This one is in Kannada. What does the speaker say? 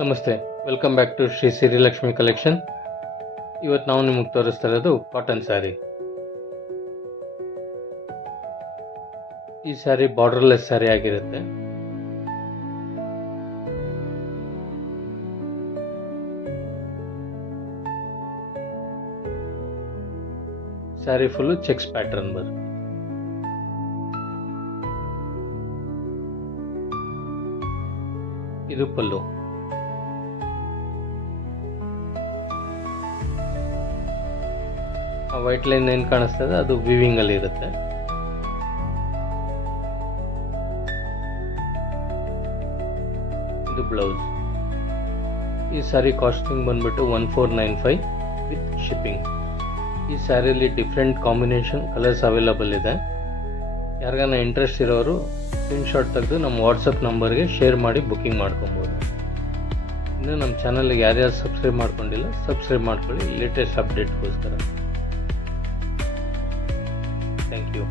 ನಮಸ್ತೆ, welcome back to Shri Sirilakshmi collection. ಇವತ್ತು ನಾವು ನಿಮಗೆ ತೋರಿಸ್ತಾ ಇರೋದು ಕಾಟನ್ ಸ್ಯಾರಿ. ಈ ಸ್ಯಾರಿ ಬಾರ್ಡರ್ಲೆಸ್ ಸ್ಯಾರಿ ಆಗಿರುತ್ತೆ. ಸ್ಯಾರಿ ಫುಲ್ಲು ಚೆಕ್ಸ್ ಪ್ಯಾಟರ್ನ್ ಬರುತ್ತೆ. ಇದು ಪಲ್ಲು. ಆ ವೈಟ್ ಲೈನ್ ಏನು ಕಾಣಿಸ್ತಾ ಇದೆ ಅದು ವಿವಿಂಗ್ ಅಲ್ಲಿ ಇರುತ್ತೆ. ಇದು ಬ್ಲೌಸ್. ಈ ಸ್ಯಾರಿ ಕಾಸ್ಟಿಂಗ್ ಬಂದ್ಬಿಟ್ಟು 1495 ವಿತ್ ಶಿಪ್ಪಿಂಗ್. ಈ ಸ್ಯಾರಿಯಲ್ಲಿ ಡಿಫ್ರೆಂಟ್ ಕಾಂಬಿನೇಷನ್ ಕಲರ್ಸ್ ಅವೈಲಬಲ್ ಇದೆ. ಯಾರಿಗಾನ ಇಂಟ್ರೆಸ್ಟ್ ಇರೋರು ಸ್ಕ್ರೀನ್ಶಾಟ್ ತೆಗೆದು ನಮ್ಮ ವಾಟ್ಸಪ್ ನಂಬರ್ಗೆ ಶೇರ್ ಮಾಡಿ ಬುಕ್ಕಿಂಗ್ ಮಾಡ್ಕೊಬೋದು. ಇನ್ನು ನಮ್ಮ ಚಾನಲ್ಗೆ ಯಾರ್ಯಾರು ಸಬ್ಸ್ಕ್ರೈಬ್ ಮಾಡ್ಕೊಂಡಿಲ್ಲ ಸಬ್ಸ್ಕ್ರೈಬ್ ಮಾಡ್ಕೊಳ್ಳಿ, ಲೇಟೆಸ್ಟ್ ಅಪ್ಡೇಟ್ಗೋಸ್ಕರ. Thank you.